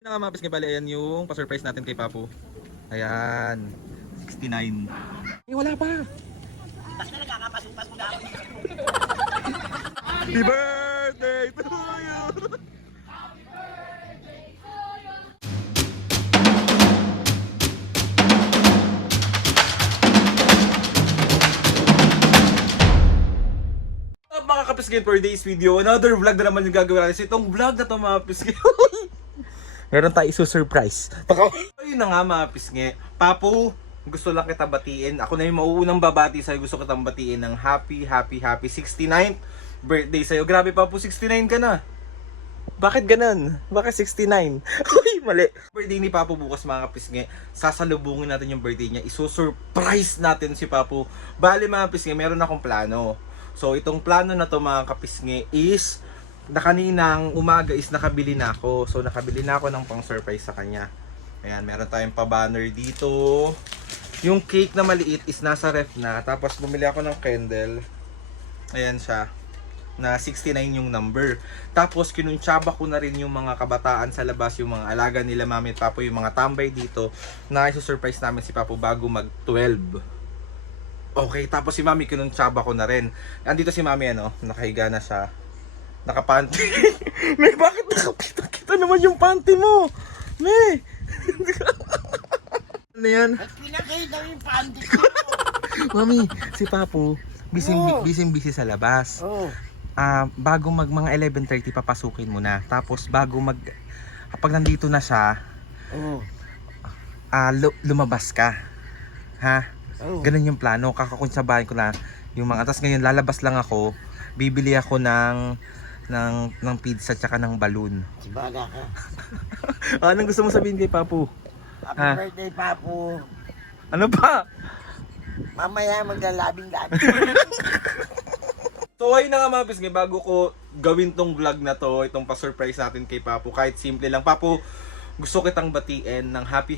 Na nga mga pisngi, bali, ayan yung pa-surprise natin kay Papu. Ayan, 69. Eh, wala pa. Happy birthday to you! Mga kapisgin, for today's video, another vlog na naman yung gagawin natin. So, itong vlog na to mga pisngi, meron tayo iso-surprise. Ayun na nga mga pisngi. Papu, gusto lang kita batiin. Ako na yung mauunang babati sa'yo. Gusto kitang batiin ng happy 69th birthday sa'yo. Grabe Papu, 69 ka na. Bakit ganun? Bakit 69? Uy, mali. Birthday ni Papu bukas mga kapisngi. Sasalubungin natin yung birthday niya. Iso-surprise natin si Papu. Bali mga kapisngi, meron akong plano. So itong plano na to mga kapisngi is na kaninang umaga is nakabili na ako. So nakabili na ako ng pang surprise sa kanya. Ayan, meron tayong pa-banner dito. Yung cake na maliit is nasa ref na. Tapos bumili ako ng candle. Ayan siya. Na 69 yung number. Tapos kinuntsaba ko na rin yung mga kabataan sa labas, yung mga alaga nila mami at papo, yung mga tambay dito na isusurprise namin si Papo bago mag 12. Okay, tapos si mami kinuntsaba ko na rin. Andito si mami ano, nakahiga na siya. Nakapanty. May bakit nakakita naman yung panty mo? May. Ano yan? At pinakita yung panty ko. Mami, si Papo, busy sa labas. Oo. Bago mga 11:30 papasukin mo na. Tapos kapag nandito na siya, Oo. lumabas ka. Ha? Oo. Ganun yung plano. Kakakunsabahin ko na yung mga. Tapos ngayon lalabas lang ako. Bibili ako ng pizza tsaka ng balloon. Sibaga ka. Anong gusto mo sabihin kay Papu? Happy Ha? birthday, Papu. Ano pa? Mamaya maglalabing-labing. So ayun na nga mga pisngi, bago ko gawin tong vlog na to, itong pa-surprise natin kay Papu, kahit simple lang. Papu, gusto kitang batiin ng happy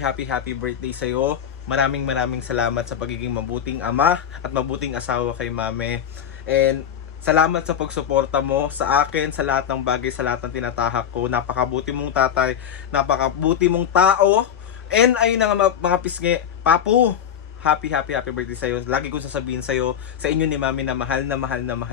birthday sa'yo. Maraming salamat sa pagiging mabuting ama at mabuting asawa kay mami. And salamat sa pagsuporta mo sa akin, sa lahat ng bagay, sa lahat ng tinatahak ko. Napakabuti mong tatay, napakabuti mong tao. And ayun na nga mga pisngi, Papu, happy birthday sa'yo. Lagi ko sasabihin sa'yo, sa inyo ni mami na mahal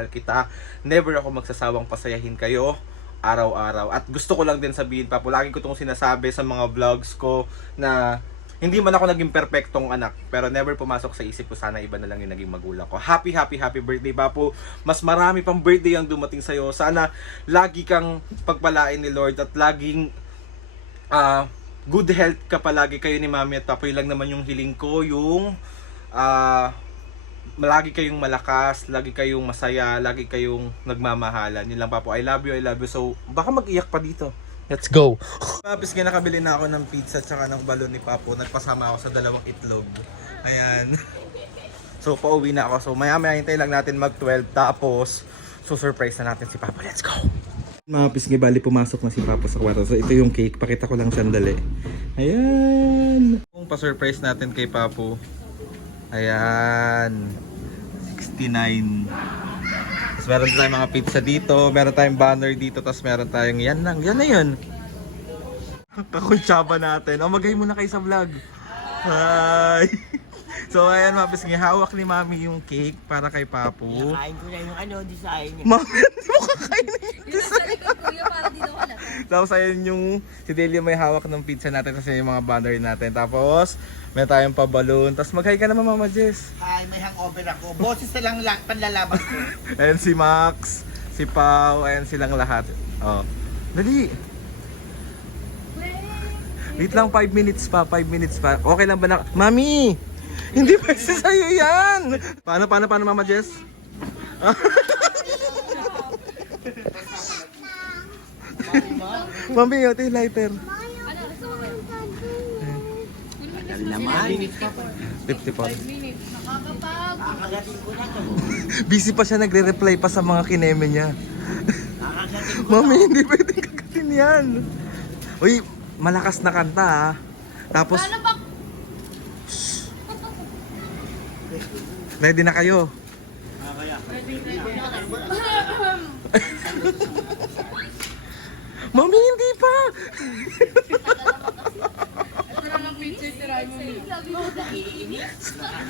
kita. Never ako magsasawang pasayahin kayo araw-araw. At gusto ko lang din sabihin, Papu, lagi ko itong sinasabi sa mga vlogs ko na hindi man ako naging perfectong anak, pero never pumasok sa isip ko sana iba na lang yung naging magulang ko. Happy birthday, Papu. Mas marami pang birthday ang dumating sa'yo. Sana lagi kang pagpalain ni Lord at laging good health ka palagi. Kayo ni mami at Papu, yun lang naman yung hiling ko, yung lagi kayong malakas, lagi kayong masaya, lagi kayong nagmamahalan. Yun lang, Papu. I love you. So baka mag-iyak pa dito. Let's go! Tapos nakabili na ako ng pizza tsaka ng balon ni Papu. Nagpasama ako sa 2 itlog. Ayan. So pauwi na ako. So maya hintay lang natin mag-12. Tapos surprise na natin si Papu. Let's go! Mga pisngi, bali pumasok na si Papu sa kwarto. So ito yung cake. Pakita ko lang sandali. Ayan! Kung pa-surprise natin kay Papu. Ayan. 69. Tapos meron tayong mga pizza dito, meron tayong banner dito, tapos meron tayong yan na yun. Kakuntsaba natin. Magay muna kayo sa vlog. Hi! So ayan mga pisngi, hawak ni mami yung cake para kay Papu. Nakain ko na yung design niya. Mami, hindi mo kakainin yung design. Para di daw halata. Tapos ayun yung si Delia may hawak ng pizza natin kasi yung mga banner natin. Tapos meron tayong pa-balloon. Tapos mag-hi ka naman Mama Jess. Ay, may hangover ako. Boses na lang panlalaban ko. Ayan si Max, si Pau, ayan silang lahat. Oh. Dali. Wait lang, 5 minutes pa. Okay lang ba na? Mami! Hindi pa sa'yo yan! Paano Mama Jess? Mami, ito yung lighter. Ano, gusto mo ba? Ang naman. 54. Minutes. Nakakapag. Kakagating ko na to. Busy pa siya, nagre-reply pa sa mga kineme niya. Kakagating ko Mami, hindi pwedeng kagatin yan. Uy, malakas na kanta ha. Tapos, Paano ba? ready na kayo? Mami, hindi pa!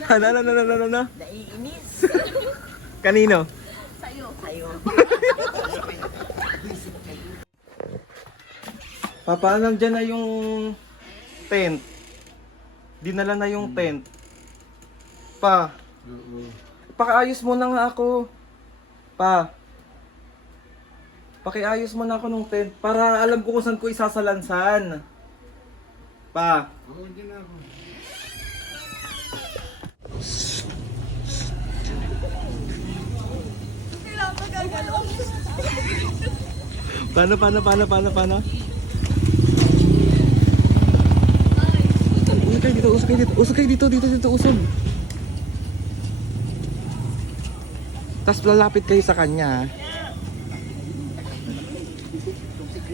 Ano? Naiinis. Kanino? Sa'yo. Sa'yo. Papa, nandyan na yung tent. Dinala na yung tent. Pa. Pakiayos mo na nga ako. Pa. Pakiayos mo na ako ng tent para alam ko kung saan ko isasalansan. Pa. Paano? Usog kayo dito, usog. Tapos lalapit kayo sa kanya.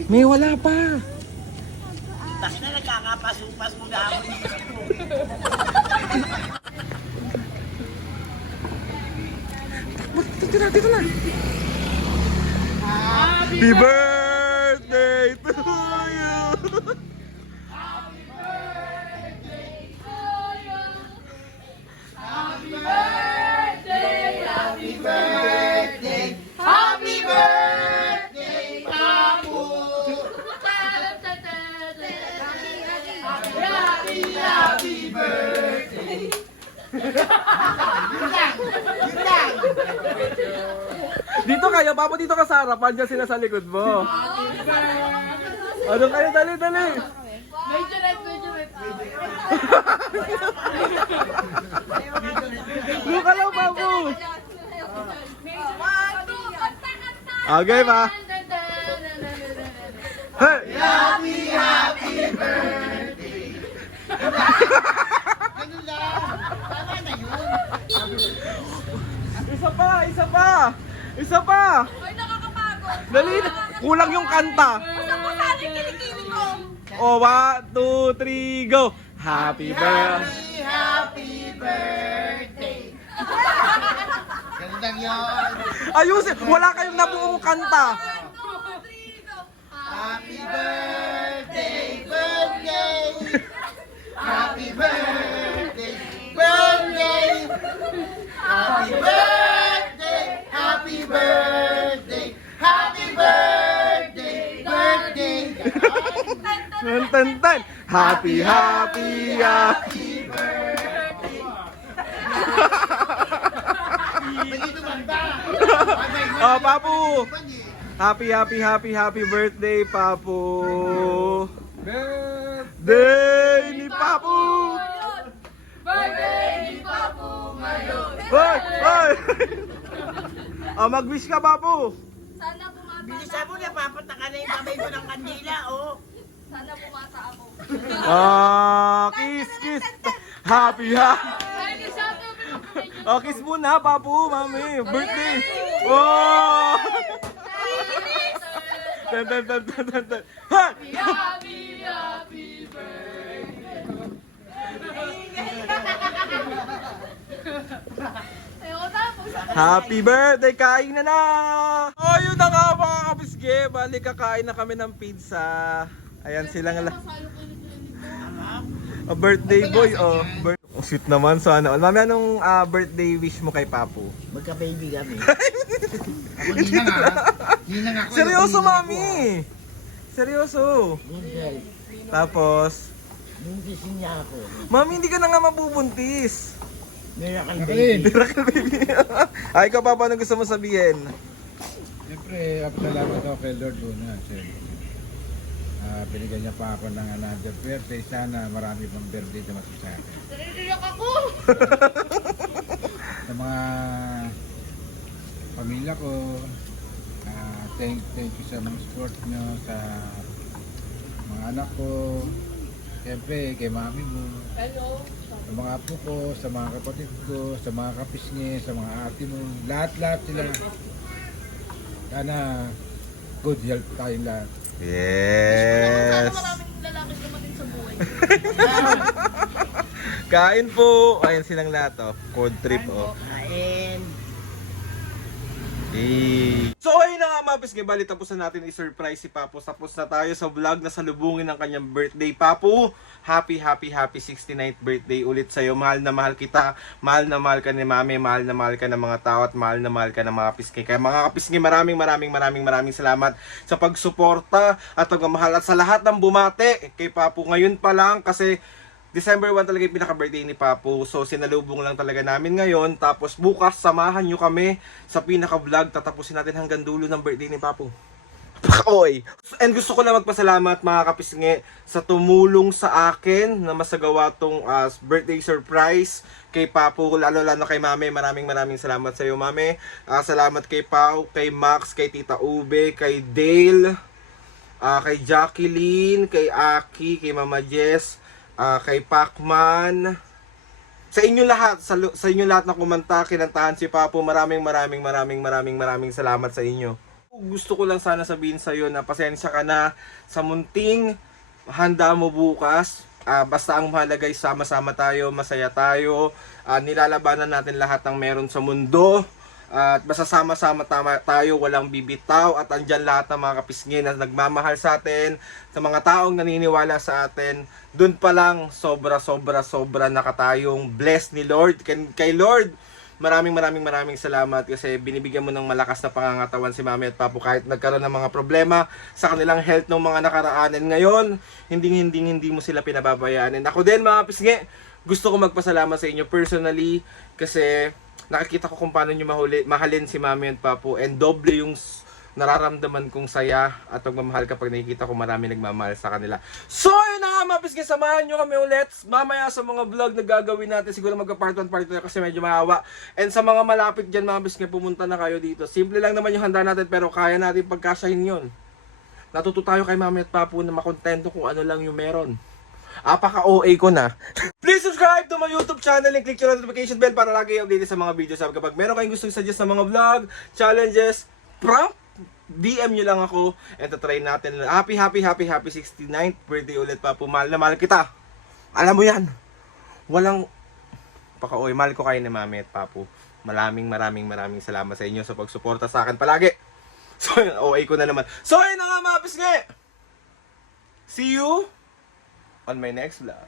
May wala pa. Bakit na nagkakapasupas mo gawin dito? Dito na. Happy birthday to you. Dito kayo, Papa, dito ka sa harapan, dyan sila sa likod mo. Ano kayo, dali. Luka lang, Papu. Okay pa. Hey! Ganun lang. Tama na yun. Isa pa. Ay, nakakapagod. Dali, kulang yung kanta. Basta kilikili ko. Oh, 1, 2, 3, go. Happy birthday. Happy birthday. Ganun lang yun. Ayusin, wala kayong nabuong kanta. Happy birthday, birthday. Happy birthday, birthday. Happy birthday, happy birthday. Happy birthday, birthday. Tan. Happy. Pwede tumanda. Oh, Papu. Happy birthday, Papu. Birthday ni Papu. Birthday ni Papu ngayon. Hoy. Oh, mag-wish ka, Papu. Sana pumata. Bilisan mo na, papatakan na yung kamay mo ng kandila, oh. Sana pumata ako. Kiss. Happy. Ay, di siya ito. Oh, kiss muna, Papu, Mami. Birthday. Oh. Tan. Hey! Happy birthday. Ayoko tapos. Happy birthday! Kain na! Oh, yun na nga mga kabisge. Balik kakain na kami ng pizza. Ayan silang birthday boy. Oh, ang sweet naman sana. Mami, anong birthday wish mo kay Papu? Magka-baby kami. Ako ninang ako. Seryoso, Mami! Seryoso. Good girl. Tapos, Buntisin niya ako. Mami, hindi ka na nga mabubuntis. Miracle baby. Miracle baby. Ay, ikaw, Papa, anong gusto mo sabihin? Siyempre, salamat ako kay Lord Luna. Binigyan niya pa ako ng another birthday. Sana marami pang birthday na sa akin. Narinig ako. Sa mga pamilya ko, thank you sa mga support nyo, sa mga anak ko, siyempre kay mami mo, Hello. sa mga apo ko, sa mga kapatid ko, sa mga kapisngi, sa mga ate mo, lahat sila. Sana good health tayong lahat. Yes! Maraming lalaki dumating sa buhay. Kain po! Ayan silang lahat, oh. Food trip, oh. Kain. So ayun na nga mga pisngi, bali tapos na natin i-surprise si Papu. Tapos na tayo sa vlog na salubungin ng kanyang birthday. Papu, happy 69th birthday ulit sa'yo. Mahal na mahal kita, mahal na mahal ka ni Mami, mahal na mahal ka ng mga tao at mahal na mahal ka ng mga pisngi. Kaya mga kapisngi, maraming salamat sa pagsuporta at pagmamahal at sa lahat ng bumate kay Papu. Ngayon pa lang kasi December 1 talaga yung pinaka-birthday ni Papu. So, sinalubong lang talaga namin ngayon. Tapos, bukas, samahan nyo kami sa pinaka-vlog. Tatapusin natin hanggang dulo ng birthday ni Papu. Oy! And gusto ko lang magpasalamat mga kapisngi sa tumulong sa akin na masagawa tong birthday surprise kay Papu. Lalo kay Mami. Maraming salamat sa iyo, Mami. Salamat kay Pau, kay Max, kay Tita Ube, kay Dale, kay Jacqueline, kay Aki, kay Mama Jess, kay Pacman, sa inyo lahat, sa inyo lahat na kumanta, kinantahan si Papu. Maraming salamat sa inyo. Gusto ko lang sana sabihin sa iyo na pasensya ka na sa munting handa mo bukas. Basta ang mahalaga ay sama-sama tayo, masaya tayo. Nilalabanan natin lahat ng meron sa mundo. At basta sama-sama tayo, walang bibitaw. At andyan lahat ng mga kapisngi na nagmamahal sa atin, sa mga taong naniniwala sa atin. Doon pa lang, sobra nakatayong blessed ni Lord. Kay Lord, maraming salamat kasi binibigyan mo ng malakas na pangangatawan si Mami at Papu kahit nagkaroon ng mga problema sa kanilang health ng mga nakaraanan. Ngayon, hindi mo sila pinababayaan. And ako din mga kapisngi, gusto ko magpasalamat sa inyo personally kasi nakikita ko kung paano nyo mahalin si Mami at Papu, and doble yung nararamdaman kong saya at pagmamahal kapag nakikita ko marami nagmamahal sa kanila. So yun na nga mga pisngi, samahan nyo kami ulit mamaya sa mga vlog na gagawin natin. Siguro magka-part 1, part 2 kasi medyo mahawa. And sa mga malapit dyan mga pisngi, pumunta na kayo dito. Simple lang naman yung handa natin pero kaya natin pagkasyahin yun. Natuto tayo kay Mami at Papu na makontento kung ano lang yung meron. Apaka-OA ko na. Please subscribe to my YouTube channel and click yung notification bell para lagi update sa mga videos. Kapag meron kayong gustong suggest na mga vlog, challenges, prank, DM nyo lang ako and try natin. Happy 69th birthday ulit, Papu. Mahal na mahal kita. Alam mo yan. Walang paka-OA. Mahal ko kayo ni Mami at Papu. Maraming salamat sa inyo sa pagsuporta sa akin palagi. So, OA ko na naman. So, ayun na nga mga pisngi. See you on my next vlog.